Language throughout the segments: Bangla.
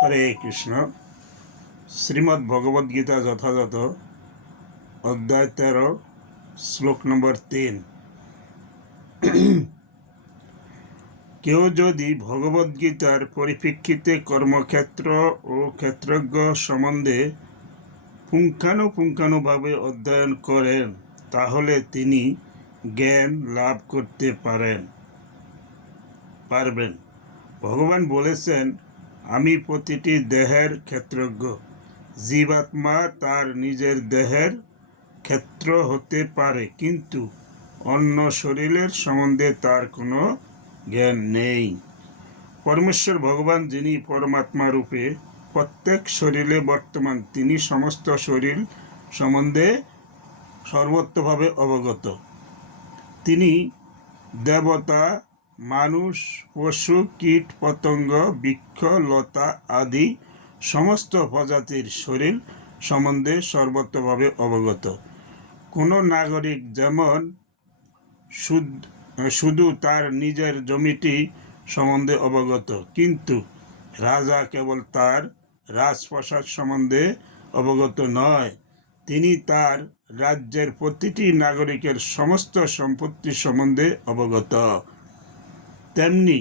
হরে কৃষ্ণ। শ্রীমদ্ ভগবদ্গীতা যথাযথ অধ্যায় 13 শ্লোক নম্বর 3। কেউ যদি ভগবদ্গীতার পরিপ্রেক্ষিতে কর্মক্ষেত্র ও ক্ষেত্রজ্ঞ সম্বন্ধে পুঙ্খানুপুঙ্খানুভাবে অধ্যয়ন করেন তাহলে তিনি জ্ঞান লাভ করতে পারবেন। ভগবান বলেছেন, আমি প্রতিটি দেহের ক্ষেত্রজ্ঞ। জীবাত্মা তার নিজের দেহের ক্ষেত্র হতে পারে, কিন্তু অন্য শরীরের সম্বন্ধে তার কোনো জ্ঞান নেই। পরমেশ্বর ভগবান, যিনি পরমাত্মা রূপে প্রত্যেক শরীরে বর্তমান, তিনি সমস্ত শরীর সম্বন্ধে সর্বত্রভাবে অবগত। তিনি দেবতা, মানুষ, পশু, কীট পতঙ্গ, বৃক্ষ, লতা আদি সমস্ত প্রজাতির শরীর সম্বন্ধে সর্বত্রভাবে অবগত। কোনো নাগরিক যেমন শুধু তার নিজের জমিটি সম্বন্ধে অবগত, কিন্তু রাজা কেবল তার রাজপ্রাসাদ সম্বন্ধে অবগত নয়, তিনি তার রাজ্যের প্রতিটি নাগরিকের সমস্ত সম্পত্তি সম্বন্ধে অবগত। তেমনি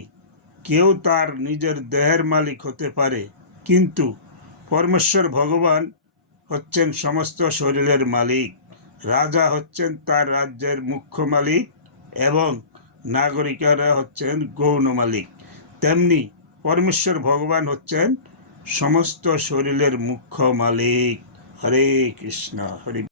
কেউ তার নিজের দেহের মালিক হতে পারে, কিন্তু পরমেশ্বর ভগবান হচ্ছেন সমস্ত শরীরের মালিক। রাজা হচ্ছেন তার রাজ্যের মুখ্য মালিক এবং নাগরিকেরা হচ্ছেন গৌণ মালিক। তেমনি পরমেশ্বর ভগবান হচ্ছেন সমস্ত শরীরের মুখ্য মালিক। হরে কৃষ্ণ। হরে